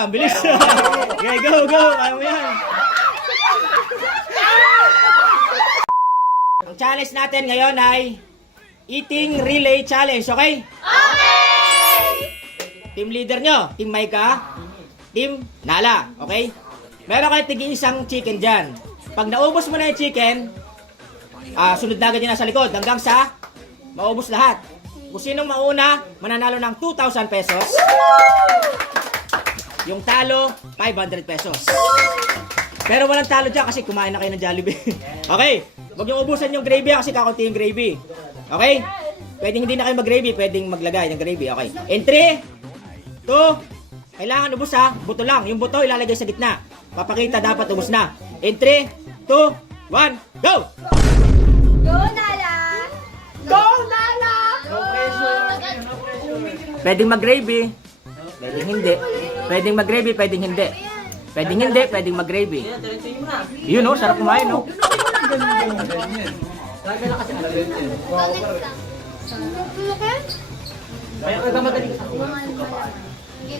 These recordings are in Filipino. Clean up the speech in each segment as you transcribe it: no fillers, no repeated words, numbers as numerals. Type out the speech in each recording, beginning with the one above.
ang bilis. Okay, go, go. Kaya mo yan. Ang challenge natin ngayon ay eating relay challenge, okay? Okay! Team leader nyo, Team Maika, Team Nala, okay? Meron kayo tig-isang chicken dyan. Pag naubos mo na yung chicken, sunod na agad yun nasa likod hanggang sa maubos lahat. Kung sinong mauna, mananalo ng 2,000 pesos. Yung talo, 500 pesos. Pero walang talo dyan kasi kumain na kayo ng Jollibee. Okay, huwag yung ubusan yung gravy kasi kakunti yung gravy. Okay? Pwedeng hindi na kayo mag-gravy, pwedeng maglagay ng gravy. Okay. In 3, 2, kailangan ubos ha. Buto lang. Yung buto ilalagay sa gitna. Papakita dapat ubos na. In 3, 2, 1, go! Go, Nala! Go, Nala! No pressure. Pwedeng mag-gravy. Pwedeng hindi. Pwedeng mag-gravy, pwedeng hindi. Pwedeng hindi, pwedeng mag-gravy. Yun o, sarap kumain o.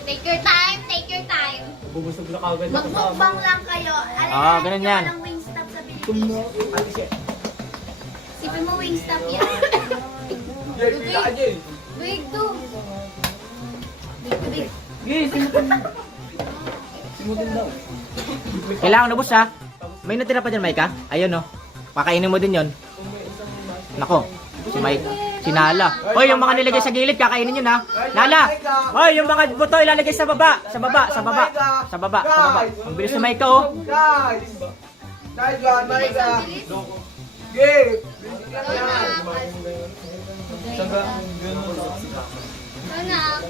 Take your time, take your time. Bubusog na kagad. Magmukbang lang kayo. Ganun yan. Walang Wingstop sa Pilipinas. Sipin mo Wingstop yan. Big to. Big. Kailangan ubos ha. May natira pa dyan, Maika. Ayun o. Pakainin mo din yon. Nako, si Mike. Si Nala. Hoy, yung mga nilagay sa gilid, kakainin yun ha. Nala! Hoy, yung mga buto ilalagay sa baba. Sa baba, sa baba. Sa baba, sa baba. Ang bilis na Maika oh. Guys! Nice one, Maika! Game! Anak.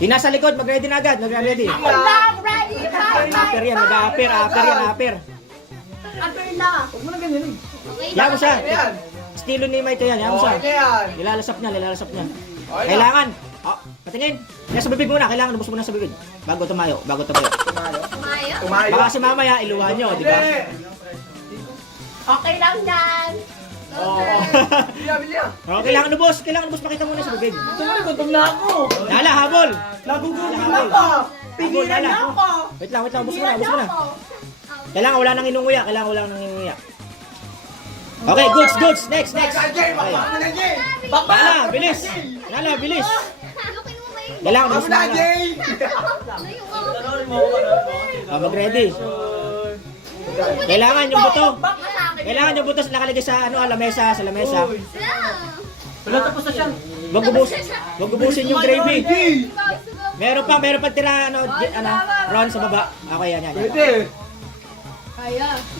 Yung nasa likod, mag-ready na agad. Mag-ready. Anak, ready. Aper yan, mag-aper, aper yan, aper. Aper na. Huwag mo na ganyan eh. Yan mo siya. Ayan! Estilo ni Mike yan, yan mo siya. Okay na yan! Nilalasap niya, nilalasap niya. Okay na. Kailangan. Patingin. Nasa bibig muna, kailangan ubos muna sa bibig. Bago tumayo, bago tumayo. Mayo. Tumayo! Baka si mamaya, iluhan nyo, di ba? Okay lang yan. Bilya! Oh, kailangan ubos pakita muna sa bibig. Gutom na ako! Nala, habol. Nagugutom Nala, na habol. ako! Habol, Pigilan Nala. na ako! Wait lang, ubos muna, ubos muna. Kailangan wala nang inunguya, Okay, goods. Next. Jay! Bakbak mo na, Jay! Nala, bilis. Nala, bilis. Lukin mo ba yun? Kailangan ubos Bakit na, muna. Jay! Mag-ready. Kailangan yung buto. Baka sa akin. Kailangan yung buto nakalagay sa lamesa, sa lamesa. Yeah. Wala tapos na siya. Wag ubusin yung gravy. Jay! Meron pa tira Ron sa baba. Okay, yan. Pwede!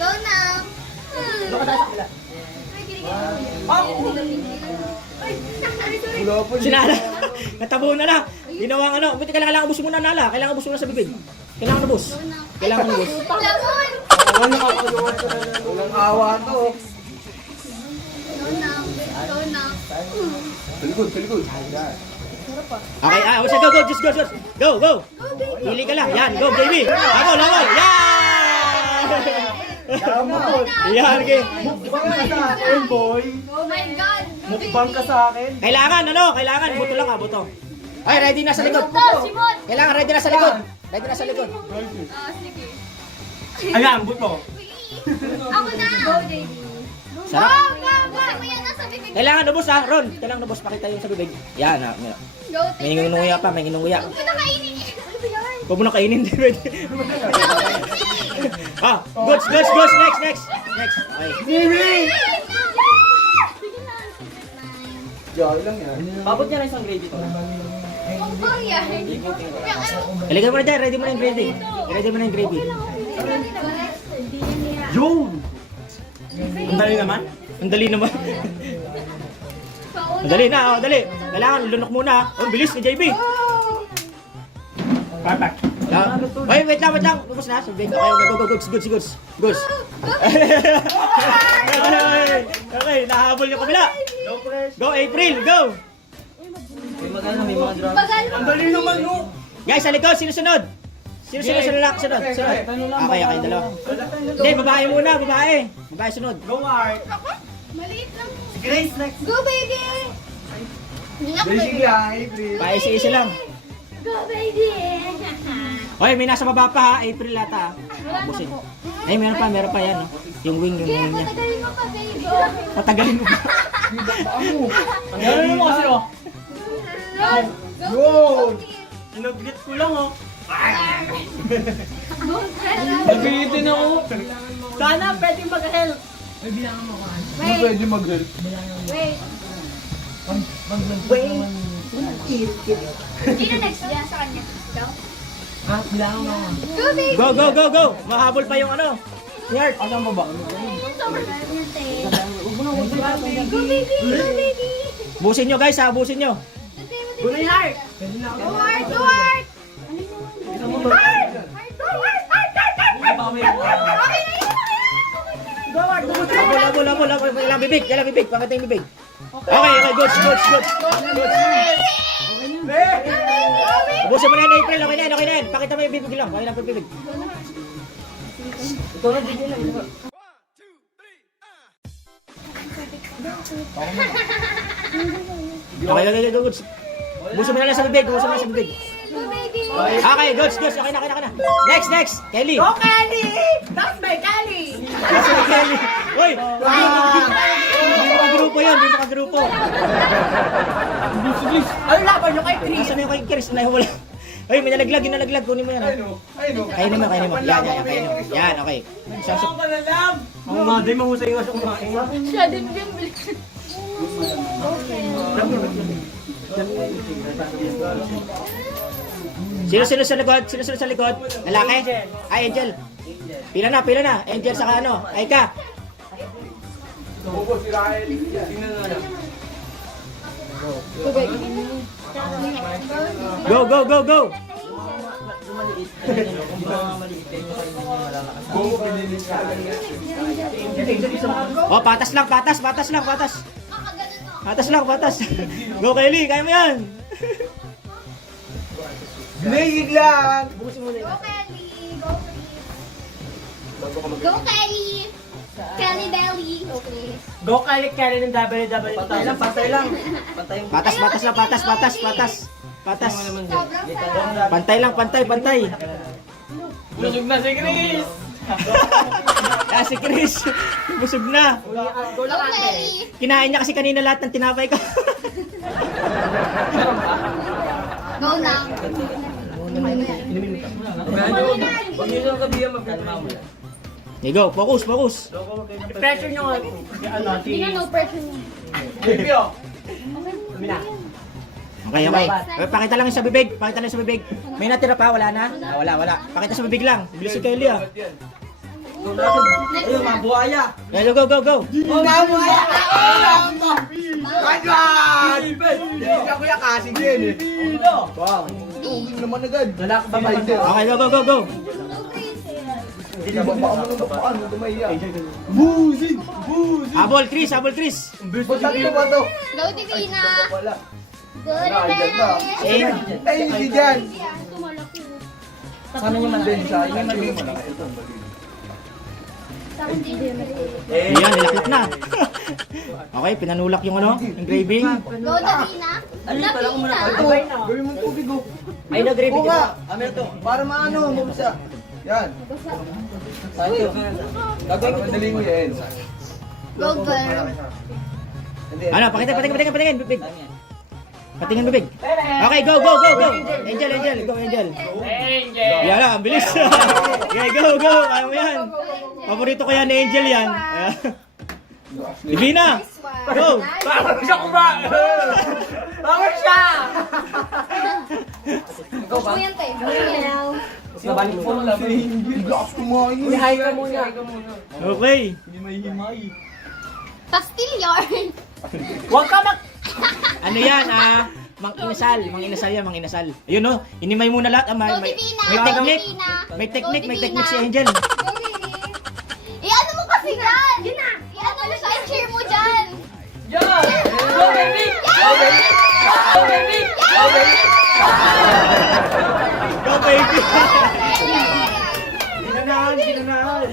Go now. Wala po, Si Nala, natabo na na. Ginawang buti kailangan ubus muna Nala. Kailangan ubus muna sa bibig. Kailangan ubus. Lamon. Walang awa to. Go now. Talikod. Okay, sige, go, just go. Go. Pili ka lang. Yan, go, baby. Ako. Yan! Yan, okay. Mukbang ka sa akin, boy. Oh my God. Mukbang ka sa akin. Kailangan, buto lang buto. Ay, ready na sa likod. Go, Simon. Kailangan ready na sa likod. Sige. Ayan, buto. Ako na. Go, JD. Sarap. Go. Mo yan nasa bibig. Kailangan ubos ha, Ron. Kailangan ubos, pakita yung sa bibig. Yan, Go, may nginunguya pa, may nginunguya. Huwag mo na kainin. Ano ba yan? Huwag mo na kainin, di pwede. Goods, next. Okay. Mimi! Jolly lang yan. Babot niya na isang gravy to. Ang yan. Ilagay mo na dyan, ready mo na yung gravy. I-ready mo na yung gravy. Yun! Ang dali naman. Ang dali naman. Ang dali na, dali. Kailangan, lunok muna. Oh, bilis ni JB. Perfect. Wait lang. Lubos na. Sabihin ko kayo. Go. Goods. Okay, nahabol yung kabila. Go, April, go. May mga drama. Bagal mo. Ang dali naman, no? Guys, sa likod, sino sunod? Sino sunod? Okay, dalawa. Hindi, babae muna, babae. Babae sunod. Go, Art. Maliit lang. Grace next. Go, baby. Sige lang, April. Paisi-isa lang. Go, baby. Hoy, may nasa baba pa ha. April ata ha. Busin. Ay, meron pa yan. Oh. Yung wing niya. Patagalin mo pa, baby. Patagalin mo. Gano'n mo kasi oh. Go! Inaglit ko lang oh. Wait. Nabitin ako. Sana pwede mag-help. Hindi pwede mag-help. Sino next dyan sa kanya? Ikaw? Bilangan mo. Go, baby. Go! Mahabol pa yung ano. Yard. Asan ba ba? Go, baby. Go, baby. Busin nyo guys ha. Busin nyo. Go, Heart. Go, Heart. Go, Heart. Okay na yun. Habol. Kailang bibig. Pakita yung bibig. Okay. Goods. Busin mo na yan, April. Okay na yan. Pakita mo yung bibig lang. Okay lang yung bibig. Okay, goods. Busin mo na lang sa bibig. Go, baby. Okay, goods. Okay na. Next. Kelly. Go Kelly! That's my Kelly! Nasa na Kelly. Uy! Hindi makagrupo. Ano laban nyo kay Chris? Nasa na yung kay Chris? Wala. Uy, may nalaglag. Kunin mo yan. Ha? Kainin mo. Yan, okay. Ako ka na lang! Ako nga, di mahusay nga siya kumain. Siya din yung bilik. Sino sa likod? Lalaki? Ay, Angel. Pila na. Angel saka ano? Aika. Go. Oh, patas lang. Go, Kelly. Kaya mo yan. Binigig lang! Go, Kelly. Go, Kelly. Kelly Belly. Okay. Go Kelly ng WW. Patay lang. Patas. Sobrang sarap. Pantay. Lusog na si Chris! Si Chris. Busog na. Go, Kelly. Kinain niya kasi kanina lahat ng tinapay ko. Go na. Huwag nyo lang kabihan magkakama. Okay, go. Focus. Pressure nyo nga. Hindi na no pressure mo. Baby oh. Okay. Pakita lang yung sa bibig. May natira pa? Wala na? Wala. Pakita sa bibig lang. Bilis si Kelly ah. Ayun, mga buhaya. Go. Mga buhaya! Agad! Hindi ako yung kasing yan eh. Wow. Ito. Naman agad. Lalak ba ba? Okay, go. Go, Hindi na baka mo nung paano dumaya. Buzin! Habol, Chris. Ba't sakto ba to? Go, Divina. Wala. Go, Dyan na. Divina. Ay, hindi dyan. Tumalaki. Sana nyo man din siya. May mali mo. Ayan, nilakit na. Okay, pinanulak yung engraving. Go, Davina. Ano pala kung muna? Ito, gawin mong tubig oh. Ay, nag-review Oo nga. Ano to? Para maano, mabasa. Yan. Saan to? Para madali mo yan. Go, girl. Hindi. Ano, patingin bibig. Patingin bibig. Okay, go. Angel. Go, Angel. Yan na, ang bilis. Okay, go. Kaya mo yan. Paborito ko yan ni Angel yan. Divina. Go. Bawal siya kumain! Bawal siya! Push mo yan, te. Push mo yan. Nabalik po lang. Bigas kumain. Hi ka muna. Okay. Pastil yarn. Huwag ka mag... Ano yan, Mang inasal yan. Ayun no, inimay muna lahat. May technique. May technique si Angel. Go, baby. I-ano mo kasi dyan. I-ano mo siya. I-cheer mo dyan. Yo! Go baby! Go baby! Go baby! Go baby! Go, baby. Ginanahan.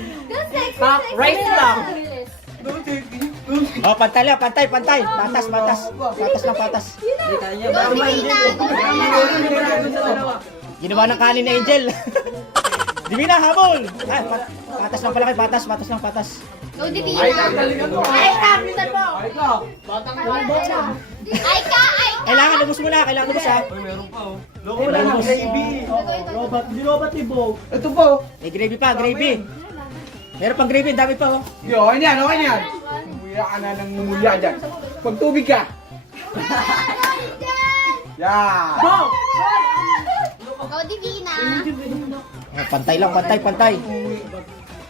Right lang. Oh, pantay. Patas lang. Divina! Ginawa ng kanin ni Angel. Divina, habol! Ah, patas lang pala kayo, patas lang, patas. Go, Divina. Aika, bilisan mo. Aika. Kailangan ubos mo na, kailangan ubos ha. Loko wala na, gravy. Robot, hindi robot ni Bo. Ito po. May gravy pa, gravy. Meron pang gravy, ang dami pa oh. Yo, okay yan. Umuya ka na ng mumulya dyan. Pagtubig ka. Yeah. Go, Divina. Ah, pantay lang, pantay.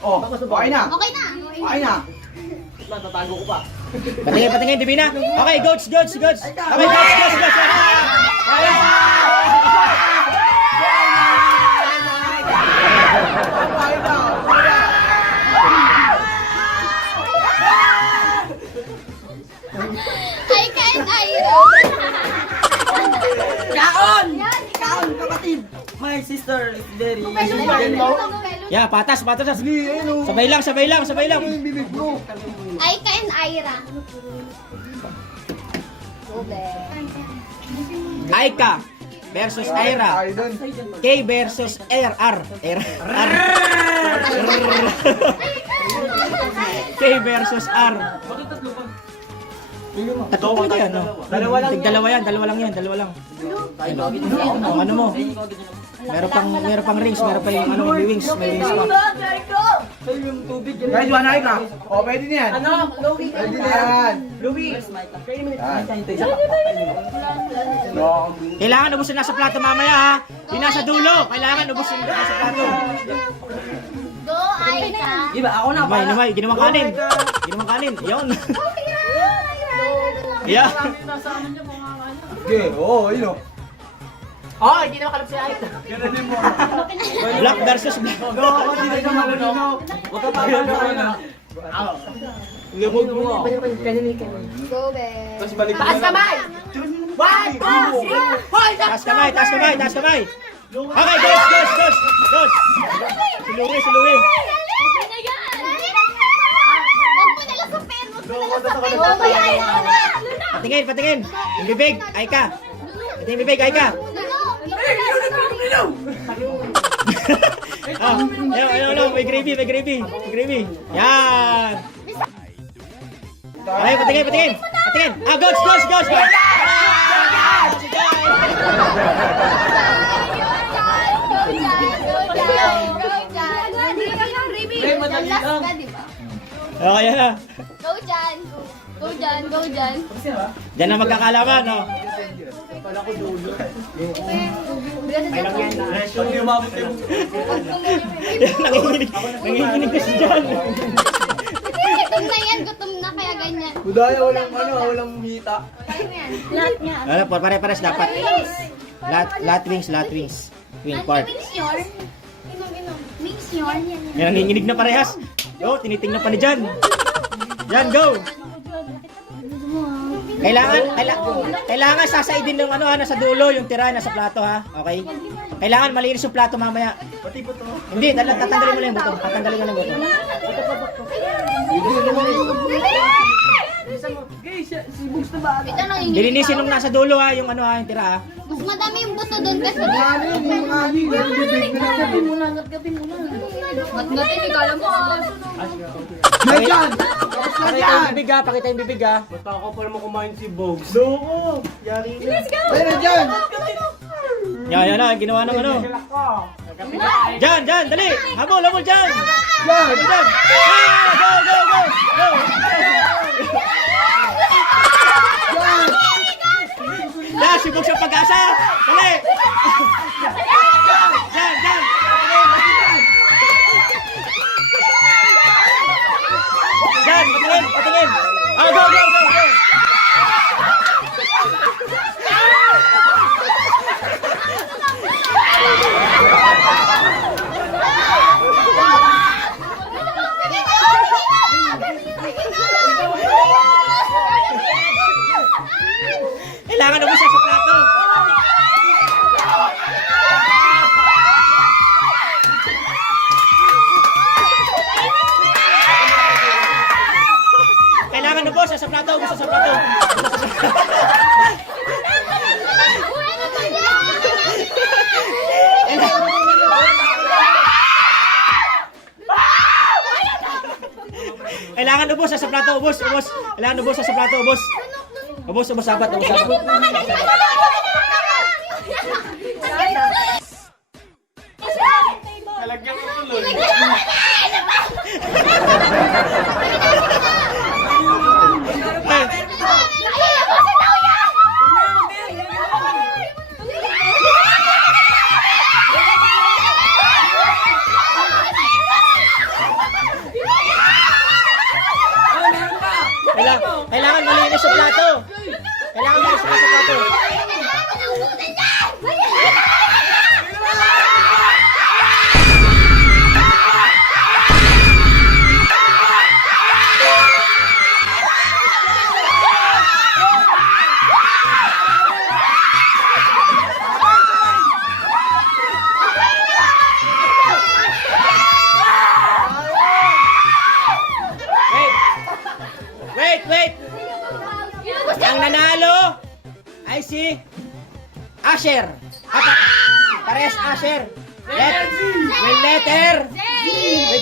Oh, okay na. Okay na. Patingin, Divina. Okay, goats. Okay, goats. Aika and Ira. Kaon, kapatid. My sister is very... Yeah, patas. Sabay lang. Yung bibig mo. Aika and Ira. Go, be. Aika versus Ira. Tayo dun. K versus R. K versus R. Tatlo ba yan, no? Dalawa lang yan. Ano mo? Meron pang rings, meron pa yung may wings pa. Guys, one eye ka. Oh, pwede na yan. Louie. Pwede na yan. Louie. Kailangan ubusin na sa plato mamaya ha. Yung nasa dulo, kailangan ubusin na sa plato. Go, Aika. Diba, ako na pala. Namay, ginawang kanin. Yun. Yeah. Okay, oo, yun o. Oh, hindi naman kalap si Aita. Ganun din mo. Black versus black. Ako, hindi ka mabuno. Huwag ka pa na. Lumog mo. Go, be. Tapos balik mo. Taas kamay! 1, 2, 3, hoy! Taas kamay. Okay, goes. Si Louie. Okay na yan. Huwag mo nalang sa pen. Huwag mo nalang sa pen. Patingin. Yung bibig, Aika. Patingin yung bibig, Aika. Ayun, may gravy. Yan. Okay, patingin. Ah, goats. Okay, yan na. Go dyan. Diyan na magkakalaman, no? Hindi umabot yung... Nanginginig kasi dyan. Gutom na kaya ganyan. Budaya, walang hita. Ano, pare-pares dapat. Lat wings. Wing part. Wings yun. May nanginginig na parehas. Yo, tinitingnan pa ni Jan. Jan, go! Kailangan sasaidin ng nasa dulo yung tira nasa plato ha. Okay? Kailangan malinis yung plato mamaya. Hindi, tatanggalin mo lang yung buto. Dilinisin nung nasa dulo ha, yung yung tira ha. Mas madami yung buto doon kasi Gat-gatin, ikaw alam mo. Megan! Pakita yung bibig ha. Ako pa naman kumain si Bogs. Loko! Yari na. Ayun dyan! Yan na, ginawa ng Jan, dali! Habol, Jan! Yan! Jan! Go! Yan, sibog sa pag-asa! Dali! Jan! Jan, patingin! Ah, go! Kailangan ubos sa plato. Kailangan ubos sa plato, ubos. Kailangan ubos sa plato, ubos. Ubos, apat. Nalagyan ko tuloy. Kailangan malinis sa plato. Kailangan malinis sa plato. Wait. Ang nanalo ay si Asher. Pares Asher. With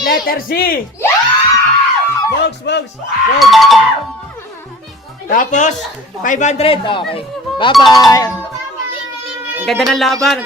letter Z. Bogs. Tapos 500. Okay. Bye-bye. Ang ganda ng laban.